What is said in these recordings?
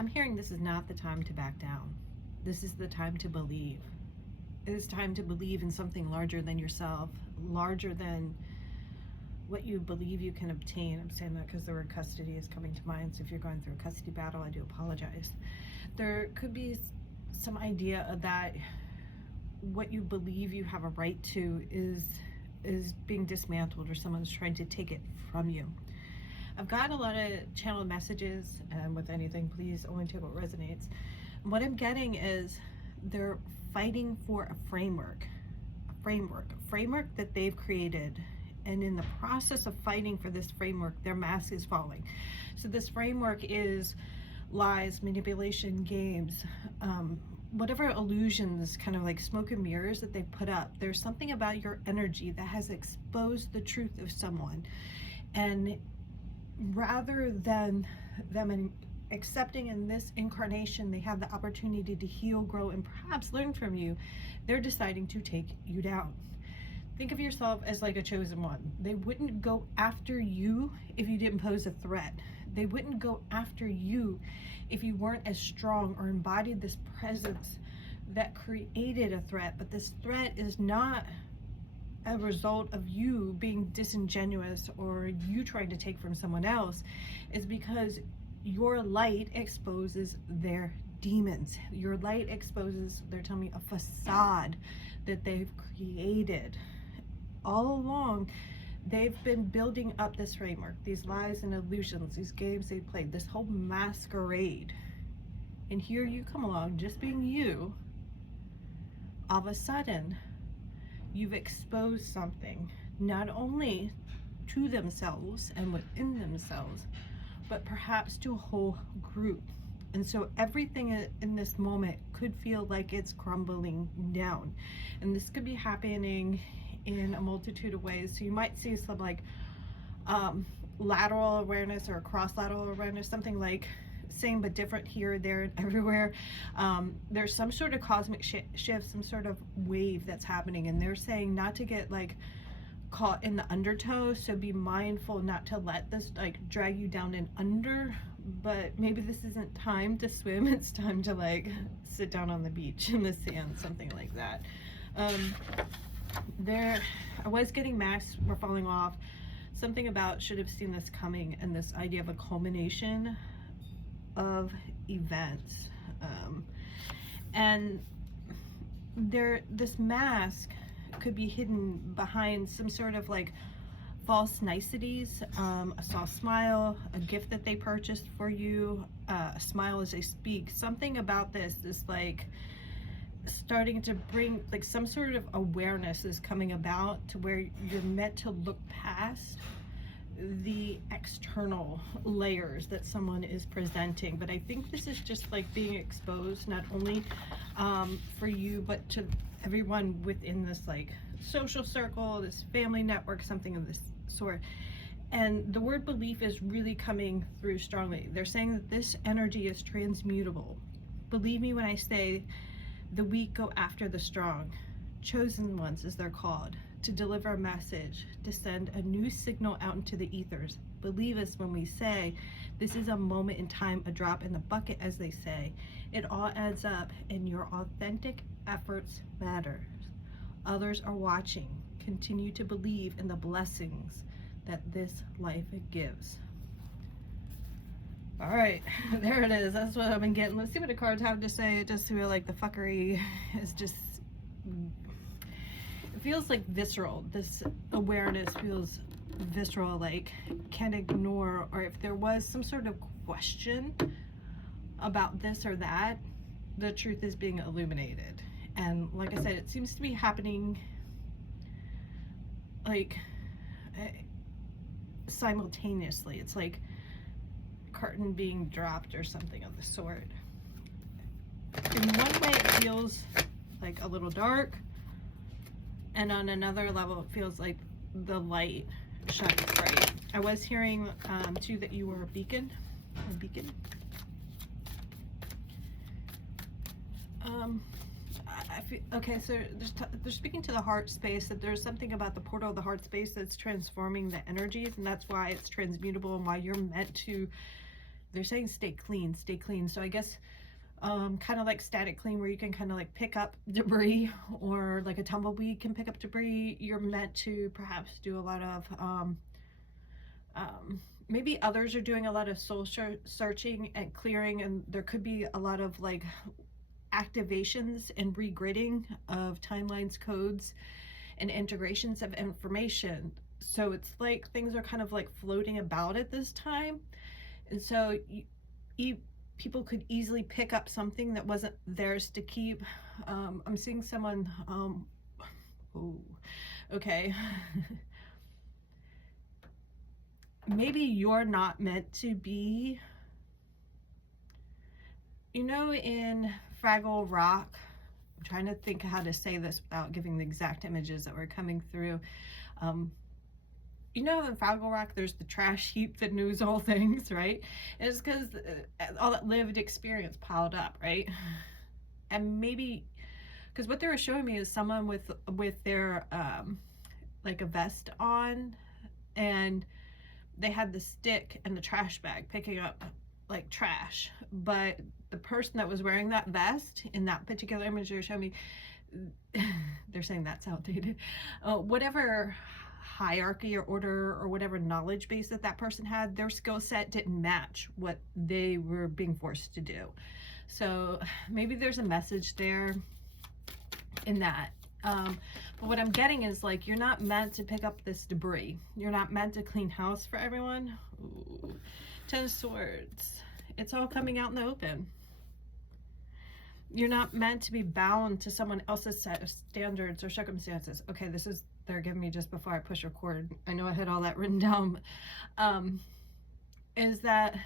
I'm hearing this is not the time to back down. This is the time to believe. It is time to believe in something larger than yourself, larger than what you believe you can obtain. I'm saying that because the word custody is coming to mind. So if you're going through a custody battle, I do apologize. There could be some idea of that what you believe you have a right to is being dismantled, or someone's trying to take it from you. I've gotten a lot of channeled messages, and with anything, please only take what resonates. What I'm getting is they're fighting for a framework that they've created. And in the process of fighting for this framework, their mask is falling. So this framework is lies, manipulation, games, whatever illusions, kind of like smoke and mirrors that they put up. There's something about your energy that has exposed the truth of someone. And rather than them accepting in this incarnation, they have the opportunity to heal, grow, and perhaps learn from you, they're deciding to take you down. Think of yourself as like a chosen one. They wouldn't go after you if you didn't pose a threat. They wouldn't go after you if you weren't as strong or embodied this presence that created a threat. But this threat is not a result of you being disingenuous or you trying to take from someone else. It's because your light exposes their demons. Your light exposes, they're telling me, a facade that they've created. All along, they've been building up this framework, these lies and illusions, these games they played, this whole masquerade. And here you come along, just being you. All of a sudden, you've exposed something, not only to themselves and within themselves, but perhaps to a whole group. And so everything in this moment could feel like it's crumbling down. And this could be happening in a multitude of ways. So you might see some like lateral awareness or cross lateral awareness, something like same but different here, there, and everywhere. There's some sort of cosmic shift, some sort of wave that's happening, and they're saying not to get like caught in the undertow. So be mindful not to let this like drag you down and under. But maybe this isn't time to swim, it's time to like sit down on the beach in the sand, something like that. I was getting masks were falling off, something about should have seen this coming, and this idea of a culmination of events. And this mask could be hidden behind some sort of like false niceties, a soft smile, a gift that they purchased for you, a smile as they speak. Something about this like starting to bring like some sort of awareness is coming about to where you're meant to look past the external layers that someone is presenting. But I think this is just like being exposed, not only for you, but to everyone within this like social circle, this family network, something of this sort. And the word belief is really coming through strongly. They're saying that this energy is transmutable. Believe me when I say the weak go after the strong, chosen ones as they're called, to deliver a message, to send a new signal out into the ethers. Believe us when we say this is a moment in time, a drop in the bucket, as they say. It all adds up, and your authentic efforts matter. Others are watching. Continue to believe in the blessings that this life gives. All right, there it is. That's what I've been getting. Let's see what the cards have to say. It just feels like the fuckery is just, it feels like visceral. This awareness feels visceral, like can't ignore, or if there was some sort of question about this or that, the truth is being illuminated. And like I said, it seems to be happening like simultaneously. It's like curtain being dropped or something of the sort. In one way it feels like a little dark, and on another level it feels like the light shines bright. I was hearing too that you were a beacon. I feel, okay, so they're speaking to the heart space, that there's something about the portal of the heart space that's transforming the energies, and that's why it's transmutable and why you're meant to they're saying stay clean, stay clean. So I guess kind of like static clean, where you can kind of like pick up debris, or like a tumbleweed can pick up debris. You're meant to perhaps do a lot of maybe others are doing a lot of soul searching and clearing, and there could be a lot of like activations and regridding of timelines, codes, and integrations of information. So it's like things are kind of like floating about at this time, and so people could easily pick up something that wasn't theirs to keep. I'm seeing someone, oh, okay. Maybe you're not meant to be, you know, in Fraggle Rock, I'm trying to think how to say this without giving the exact images that were coming through. You know, in Fraggle Rock, there's the trash heap that knows all things, right? And it's because all that lived experience piled up, right? And maybe, because what they were showing me is someone with their, like a vest on, and they had the stick and the trash bag picking up like trash, but the person that was wearing that vest in that particular image they're showing me, they're saying that's outdated. Whatever hierarchy or order or whatever knowledge base that that person had, their skill set didn't match what they were being forced to do. So maybe there's a message there in that. But what I'm getting is like, you're not meant to pick up this debris. You're not meant to clean house for everyone. Ooh. 10 of Swords. It's all coming out in the open. You're not meant to be bound to someone else's set of standards or circumstances. Okay, this is, they're giving me just before I push record. I know I had all that written down. Is that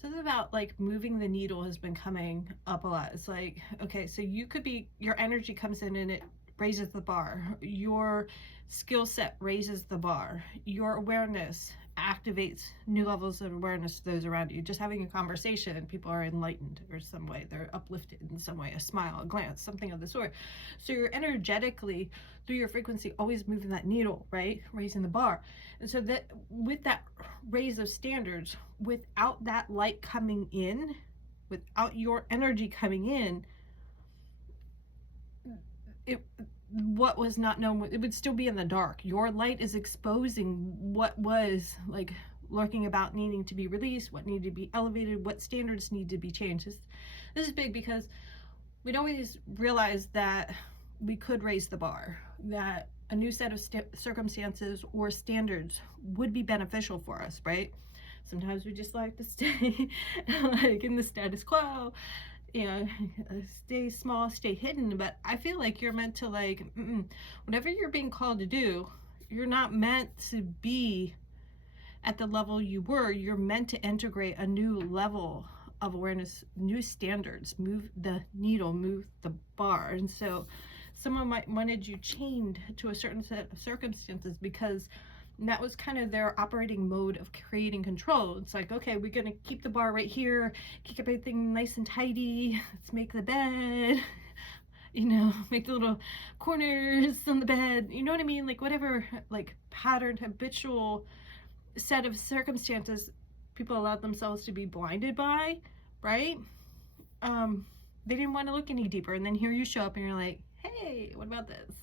something about like moving the needle has been coming up a lot. It's like, okay, so you could be, your energy comes in and it raises the bar. Your skill set raises the bar. Your awareness activates new levels of awareness to those around you. Just having a conversation and people are enlightened or some way, they're uplifted in some way, a smile, a glance, something of the sort. So you're energetically through your frequency always moving that needle, right? Raising the bar. And so that with that raise of standards, without that light coming in, without your energy coming in, what was not known, it would still be in the dark. Your light is exposing what was like lurking about, needing to be released, what needed to be elevated, what standards need to be changed. This is big because we don't always realize that we could raise the bar, that a new set of circumstances or standards would be beneficial for us, right? Sometimes we just like to stay like in the status quo, you know, stay small, stay hidden. But I feel like you're meant to like, whatever you're being called to do, you're not meant to be at the level you were. You're meant to integrate a new level of awareness, new standards, move the needle, move the bar. And so someone might wanted you chained to a certain set of circumstances because that was kind of their operating mode of creating control. It's like, okay, we're gonna keep the bar right here, keep everything nice and tidy, let's make the bed, you know, make the little corners on the bed, you know what I mean? Like whatever, like pattern, habitual set of circumstances people allowed themselves to be blinded by, right? They didn't want to look any deeper, and then here you show up and you're like, hey, what about this?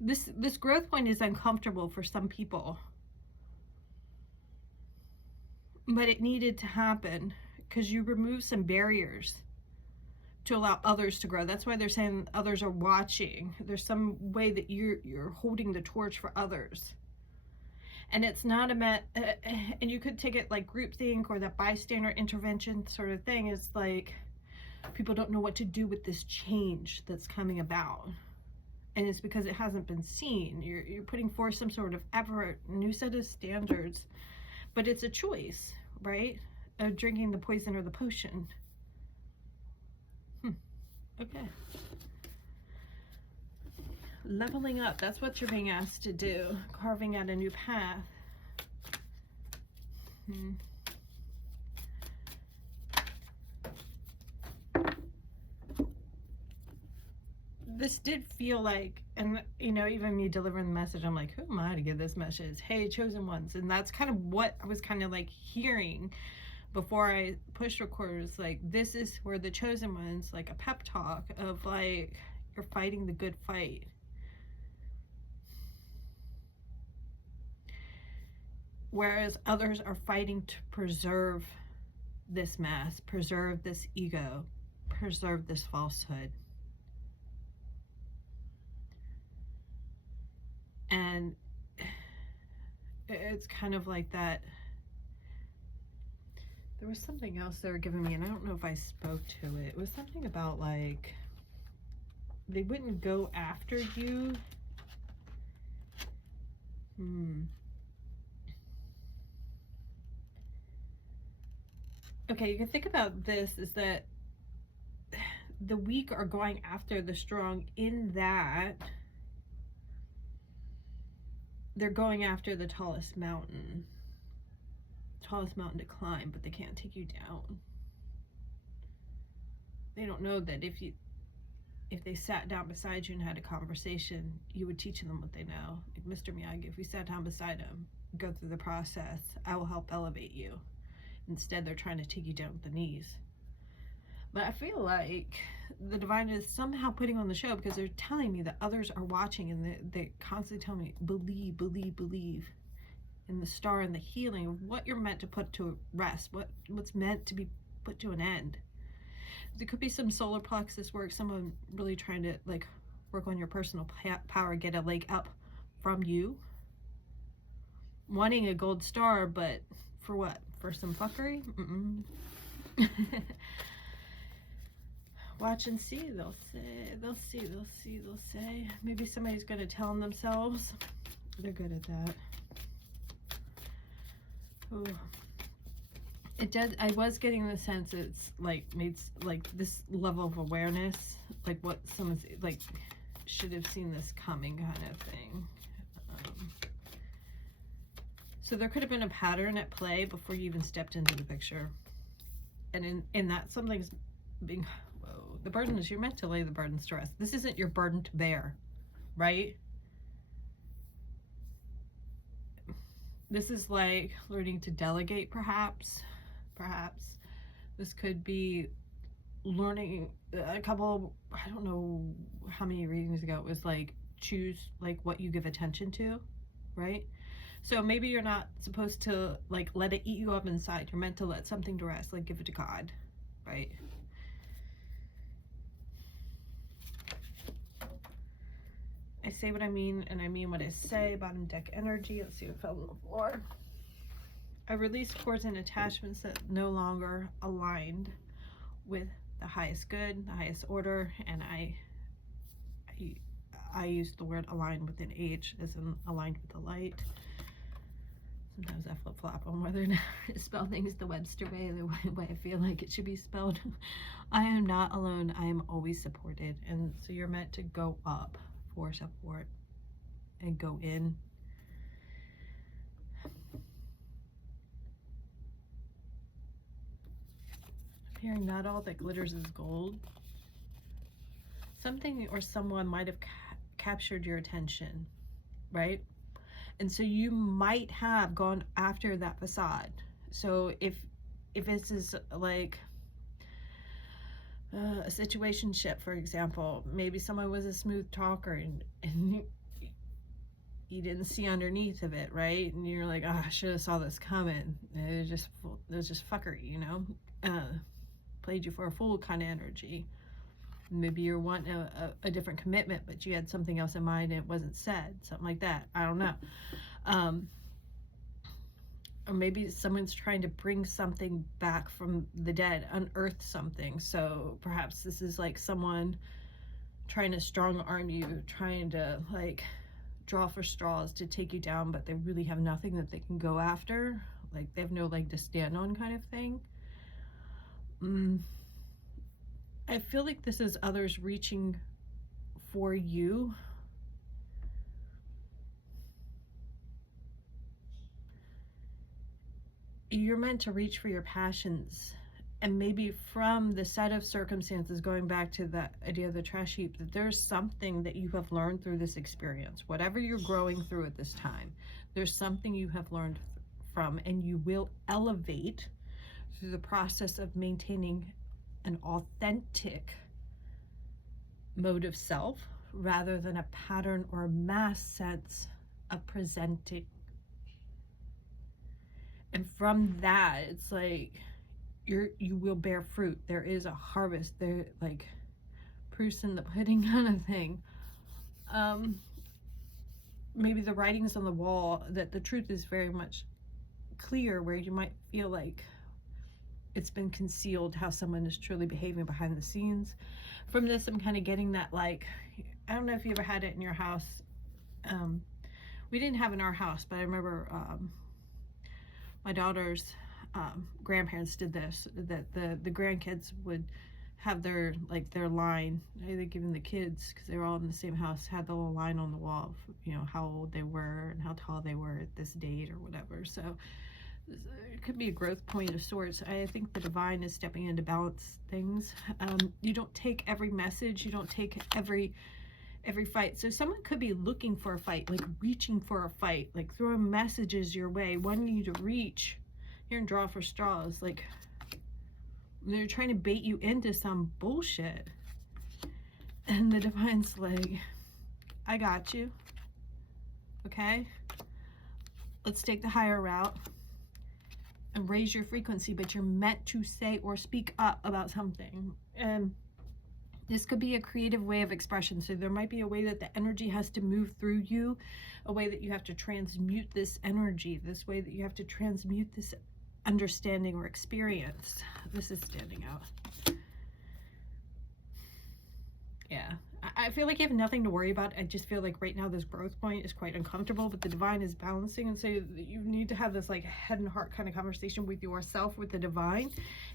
This growth point is uncomfortable for some people, but it needed to happen because you remove some barriers to allow others to grow. That's why they're saying others are watching. There's some way that you're holding the torch for others, and it's not and you could take it like groupthink or that bystander intervention sort of thing. It's like people don't know what to do with this change that's coming about. And it's because it hasn't been seen. You're putting forth some sort of effort, new set of standards, but it's a choice, right? Of drinking the poison or the potion. Okay. Leveling up, that's what you're being asked to do. Carving out a new path. This did feel like and you know, even me delivering the message, I'm like, who am I to give this message? Hey, chosen ones. And that's kind of what I was kind of like hearing before I pushed record. Was like, this is where the chosen ones, like a pep talk of like, you're fighting the good fight. Whereas others are fighting to preserve this mask, preserve this ego, preserve this falsehood. And it's kind of like that. There was something else they were giving me, and I don't know if I spoke to it. It was something about like, they wouldn't go after you. Okay, you can think about this, is that the weak are going after the strong, in that they're going after the tallest mountain to climb, but they can't take you down. They don't know that if they sat down beside you and had a conversation, you would teach them what they know. Like Mr. Miyagi, if we sat down beside him, go through the process, I will help elevate you. Instead, they're trying to take you down with the knees. But I feel like the divine is somehow putting on the show, because they're telling me that others are watching, and they constantly tell me, believe, believe, believe in the star and the healing of what you're meant to put to rest, what's meant to be put to an end. There could be some solar plexus work, someone really trying to like work on your personal power, get a leg up from you, wanting a gold star, but for what? For some fuckery? Watch and see, they'll say. Maybe somebody's going to tell them themselves. They're good at that. Oh. It does. I was getting the sense it's like made like this level of awareness, like what someone's like should have seen this coming kind of thing. So there could have been a pattern at play before you even stepped into the picture, and in that something's being. Whoa, the burden is, you're meant to lay the burdens to rest. This isn't your burden to bear, right? This is like learning to delegate, perhaps. This could be learning a couple, I don't know how many readings ago, it was like, choose like what you give attention to, right? So maybe you're not supposed to like let it eat you up inside. You're meant to let something to rest, like give it to God, right? I say what I mean, and I mean what I say. Bottom deck energy. Let's see what fell on the floor. I released cords and attachments that no longer aligned with the highest good, the highest order, and I use the word aligned with an H, as in aligned with the light. Sometimes I flip-flop on whether or not to spell things the Webster way, the way I feel like it should be spelled. I am not alone. I am always supported, and so you're meant to go up for support and go in. Hearing not all that glitters is gold. Something or someone might have captured your attention, right? And so you might have gone after that facade. So if this is like a situationship, for example, maybe someone was a smooth talker and you didn't see underneath of it, right? And you're like, oh, I should have saw this coming. It was just fuckery, you know? Played you for a fool kind of energy. Maybe you're wanting a different commitment, but you had something else in mind and it wasn't said. Something like that. I don't know. Or maybe someone's trying to bring something back from the dead, unearth something. So perhaps this is like someone trying to strong arm you, trying to like draw for straws to take you down, but they really have nothing that they can go after. Like they have no leg to stand on kind of thing. I feel like this is others reaching for you. You're meant to reach for your passions And maybe from the set of circumstances, going back to the idea of the trash heap, that there's something that you have learned through this experience. Whatever you're growing through at this time, there's something you have learned from, and you will elevate through the process of maintaining an authentic mode of self rather than a pattern or a mass sense of presenting. And from that, it's like you will bear fruit. There is a harvest. There, like, proofs in the pudding kind of thing. Maybe the writing's on the wall that the truth is very much clear, where you might feel like it's been concealed how someone is truly behaving behind the scenes. From this, I'm kind of getting that, like, I don't know if you ever had it in your house. We didn't have it in our house, but I remember my daughter's grandparents did this, that the grandkids would have their line, I think even the kids, because they were all in the same house, had the little line on the wall of, you know, how old they were and how tall they were at this date or whatever. So it could be a growth point of sorts. I think the divine is stepping in to balance things. You don't take every message, you don't take every fight. So someone could be looking for a fight, like reaching for a fight, like throwing messages your way, wanting you to reach here and draw for straws. Like, they're trying to bait you into some bullshit. And the divine's like, I got you. Okay? Let's take the higher route and raise your frequency, but you're meant to say or speak up about something. And this could be a creative way of expression. So there might be a way that the energy has to move through you, a way that you have to transmute this energy, this way that you have to transmute this understanding or experience. This is standing out. Yeah, I feel like you have nothing to worry about. I just feel like right now this growth point is quite uncomfortable, but the divine is balancing, and so you need to have this like head and heart kind of conversation with yourself, with the divine,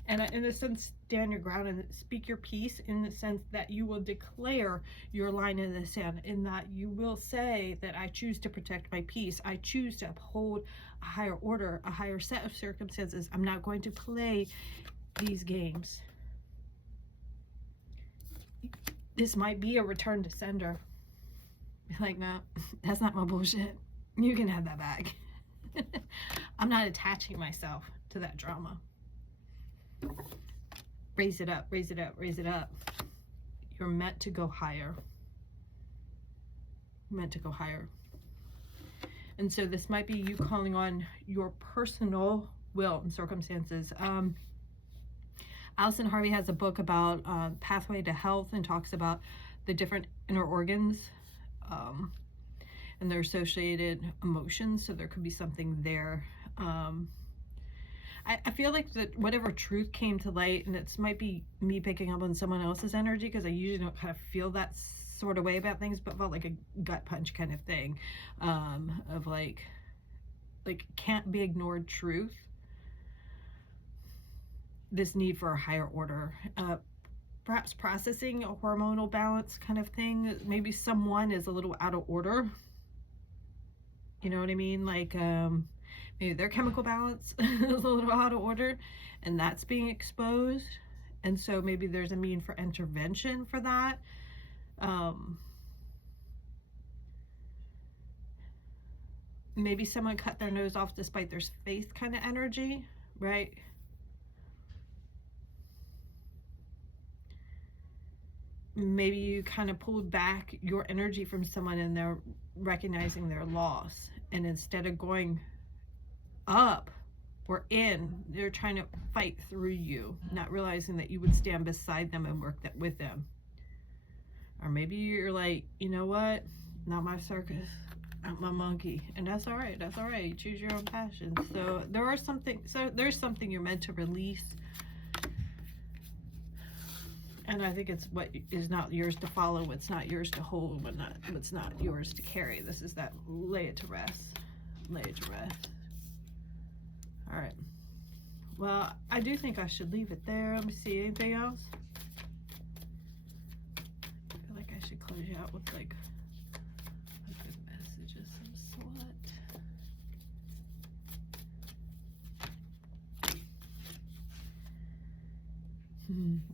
and in a sense stand your ground and speak your piece, in the sense that you will declare your line in the sand, in that you will say that I choose to protect my peace, I choose to uphold a higher order, a higher set of circumstances. I'm not going to play these games. This might be a return to sender. Like, no, that's not my bullshit. You can have that back. I'm not attaching myself to that drama. Raise it up, raise it up, raise it up. You're meant to go higher. You're meant to go higher. And so this might be you calling on your personal will and circumstances. Alison Harvey has a book about pathway to health, and talks about the different inner organs and their associated emotions. So there could be something there. I feel like that whatever truth came to light, and it might be me picking up on someone else's energy, because I usually don't kind of feel that sort of way about things, but felt like a gut punch kind of thing, of like can't be ignored truth. This need for a higher order, perhaps processing a hormonal balance kind of thing. Maybe someone is a little out of order. You know what I mean? Like maybe their chemical balance is a little out of order, and that's being exposed. And so maybe there's a need for intervention for that. Maybe someone cut their nose off despite their faith kind of energy, right? Maybe you kind of pulled back your energy from someone and they're recognizing their loss, and instead of going up or in, they're trying to fight through you, not realizing that you would stand beside them and work that with them. Or maybe you're like, you know what, not my circus, I'm my monkey, and that's all right. That's all right. You choose your own passion. So there's something you're meant to release. And I think it's what is not yours to follow, what's not yours to hold, what's not yours to carry. This is that lay it to rest. Lay it to rest. All right. Well, I do think I should leave it there. Let me see. Anything else? I feel like I should close you out with like a good message of some sort.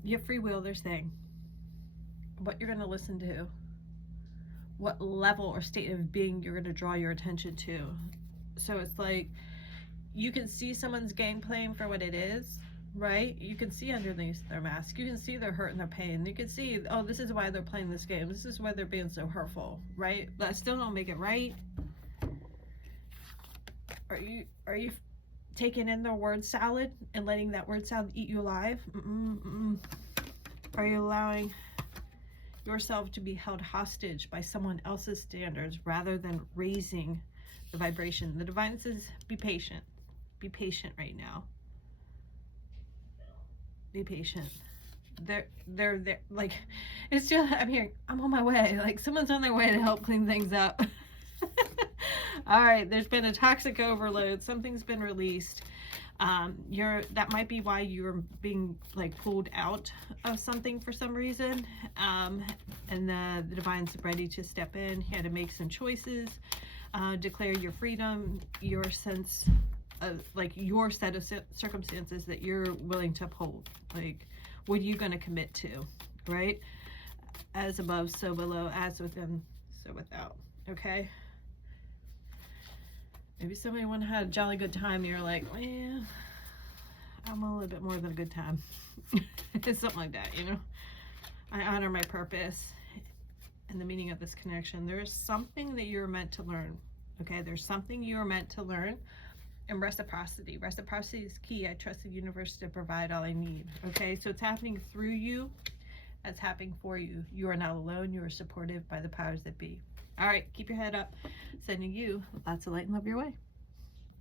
You have free will, they're saying. What you're going to listen to. What level or state of being you're going to draw your attention to. So it's like, you can see someone's game plan for what it is, right? You can see underneath their mask. You can see their hurt and their pain. You can see, oh, this is why they're playing this game. This is why they're being so hurtful, right? But I still don't make it right. Are you taking in their word salad and letting that word salad eat you alive? Are you allowing yourself to be held hostage by someone else's standards rather than raising the vibration? The divine says, be patient. Be patient right now. Be patient. They're like, it's just, I'm here, I'm on my way. Like, someone's on their way to help clean things up. All right, there's been a toxic overload. Something's been released. That might be why you're being like pulled out of something for some reason. And the divine's ready to step in, here to make some choices, declare your freedom, your sense of like your set of circumstances that you're willing to uphold. Like, what are you going to commit to, right? As above, so below, as within, so without. Okay. Maybe somebody went and had a jolly good time and you're like, well, I'm a little bit more than a good time. It's something like that, you know. I honor my purpose and the meaning of this connection. There is something that you're meant to learn. Okay, there's something you're meant to learn. And reciprocity. Reciprocity is key. I trust the universe to provide all I need. Okay, so it's happening through you. It's happening for you. You are not alone. You are supported by the powers that be. All right, keep your head up. Sending you lots of light and love your way.